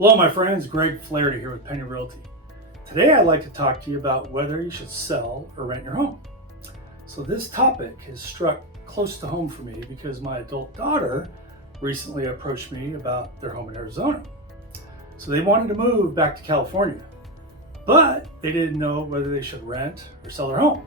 Hello my friends, Greg Flaherty here with Penny Realty. Today I'd like to talk to you about whether you should sell or rent your home. So this topic has struck close to home for me because my adult daughter recently approached me about their home in Arizona. So they wanted to move back to California, but they didn't know whether they should rent or sell their home.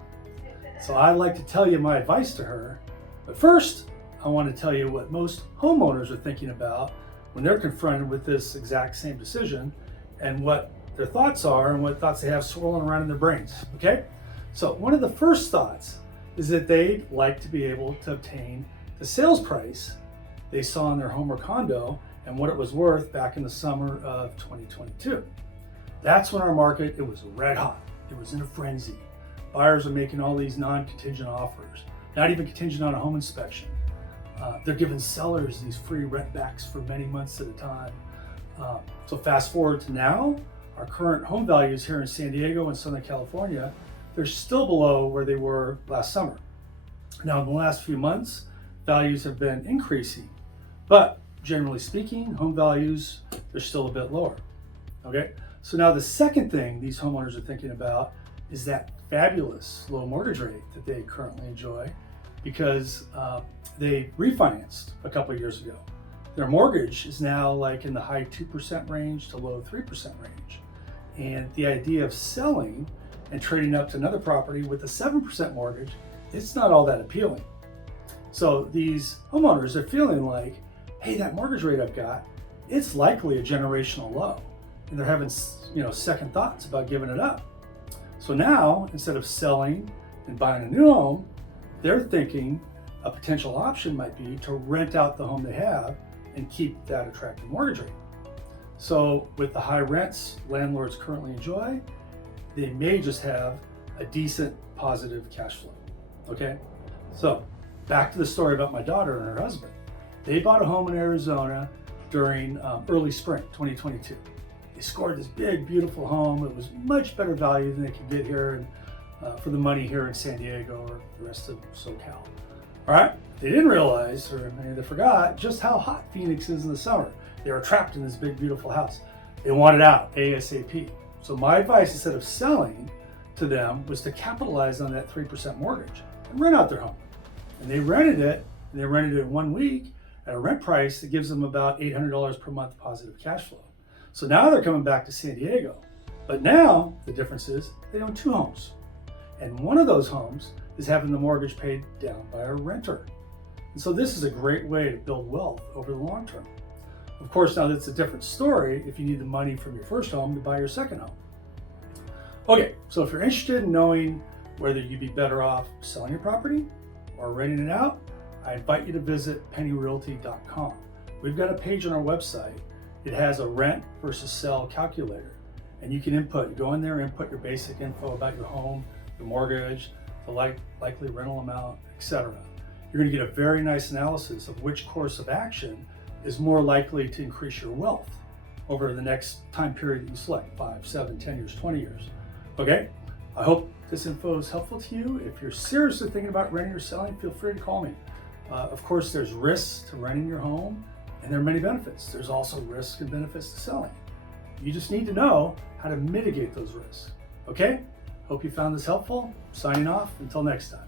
So I'd like to tell you my advice to her, but first I want to tell you what most homeowners are thinking about when they're confronted with this exact same decision and what their thoughts are and what thoughts they have swirling around in their brains, okay? So one of the first thoughts is that they'd like to be able to obtain the sales price they saw in their home or condo and what it was worth back in the summer of 2022. That's when our market, it was red hot. It was in a frenzy. Buyers are making all these non-contingent offers, not even contingent on a home inspection. They're giving sellers these free rent backs for many months at a time. So fast forward to now, our current home values here in San Diego and Southern California, they're still below where they were last summer. Now in the last few months, values have been increasing, but generally speaking, home values, they're still a bit lower, okay? So now the second thing these homeowners are thinking about is that fabulous low mortgage rate that they currently enjoy because they refinanced a couple of years ago. Their mortgage is now like in the high 2% range to low 3% range. And the idea of selling and trading up to another property with a 7% mortgage, it's not all that appealing. So these homeowners are feeling like, hey, that mortgage rate I've got, it's likely a generational low. And they're having, second thoughts about giving it up. So now, instead of selling and buying a new home, they're thinking a potential option might be to rent out the home they have and keep that attractive mortgage rate. So with the high rents landlords currently enjoy, they may just have a decent positive cash flow, okay? So back to the story about my daughter and her husband. They bought a home in Arizona during early spring 2022. They scored this big, beautiful home. It was much better value than they could get here for the money here in San Diego or the rest of SoCal. All right, they didn't realize, or maybe they forgot, just how hot Phoenix is in the summer. They were trapped in this big, beautiful house. They wanted out ASAP. So my advice, instead of selling to them, was to capitalize on that 3% mortgage and rent out their home. And they rented it, and they rented it 1 week at a rent price that gives them about $800 per month positive cash flow. So now they're coming back to San Diego. But now the difference is they own 2 homes. And one of those homes is having the mortgage paid down by a renter. And so this is a great way to build wealth over the long term. Of course, now that's a different story if you need the money from your first home to buy your second home. Okay, so if you're interested in knowing whether you'd be better off selling your property or renting it out, I invite you to visit pennyrealty.com. We've got a page on our website. It has a rent versus sell calculator. And you can go in there, input your basic info about your home, the mortgage, the likely rental amount, etc. You're going to get a very nice analysis of which course of action is more likely to increase your wealth over the next time period that you select, 5, 7, 10 years, 20 years. Okay, I hope this info is helpful to you. If you're seriously thinking about renting or selling, feel free to call me. Of course, there's risks to renting your home, and there are many benefits. There's also risks and benefits to selling. You just need to know how to mitigate those risks. Okay? Hope you found this helpful. Signing off. Until next time.